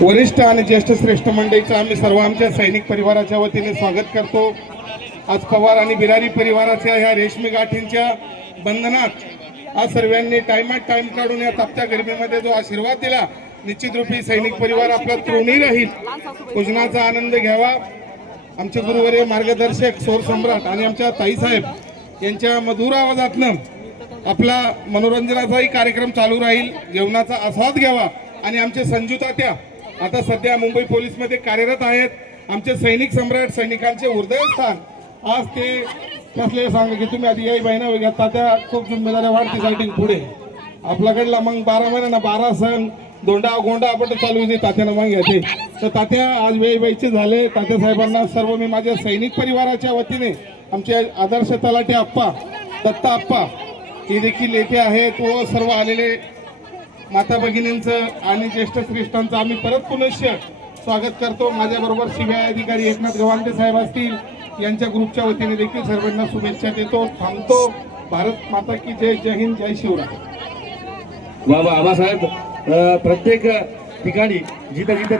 वरिष्ठ आणि ज्येष्ठ श्रेष्ठ मंडळीचं आम्ही सर्व आमच्या सैनिक परिवाराच्या वतीने स्वागत करतो। आज पवार आणि बिरारी परिवाराच्या ह्या रेशमी गाठींच्या बंधनात आज सर्वांनी टाइमात टाइम काढून या तापत्या गरमीमध्ये जो आशीर्वाद दिला, निश्चित रूपी सैनिक परिवार आपला ऋणी राहील। पूजनाचा आनंद घ्यावा। आमचे गुरुवर्य मार्गदर्शक सौर सम्राट आणि आमच्या ताईसाहेब यांच्या मधुर आवाजातनं आपला मनोरंजनाचाही कार्यक्रम चालू राहील। जेवणाचा आस्वाद घ्यावा आणि आमचे संजू तात्या आता सध्या मुंबई पोलीस मध्ये कार्यरत आहेत। आमचे सैनिक सम्राट सैनिकांचे हृदयस्थान आज ते कसले सांगा की तुम्ही आधी याई बहिणा वगैरे तात्या खूप जिम्मेदारी वाढते सायटिंग पुढे आपल्याकडला मग 12 महिन्यांना 12 सण दोंडा गोंडा आपण चालू आहे तात्यानं मग येते। तर तात्या आज वेळीचे झाले। तात्या साहेबांना सर्व मी माझ्या सैनिक परिवाराच्या वतीने आमचे आदर्श तलाठी आप्पा दत्ता आप्पा हे देखील येथे आहेत व सर्व आलेले माता भगिनींचं आणि ज्येष्ठ श्रेष्ठांचं आम्ही परत पुनश्च स्वागत करतो। माझ्याबरोबर सीबीआय अधिकारी एकनाथ गवांडे साहेब असतील, यांच्या ग्रुपच्या वतीने देखील सर्वांना शुभेच्छा देतो। थांबतो। भारत माता की जय। जय हिंद, जय शिवराय। बाबा आबासाहेब प्रत्येक ठिकाणी जिथे जिथे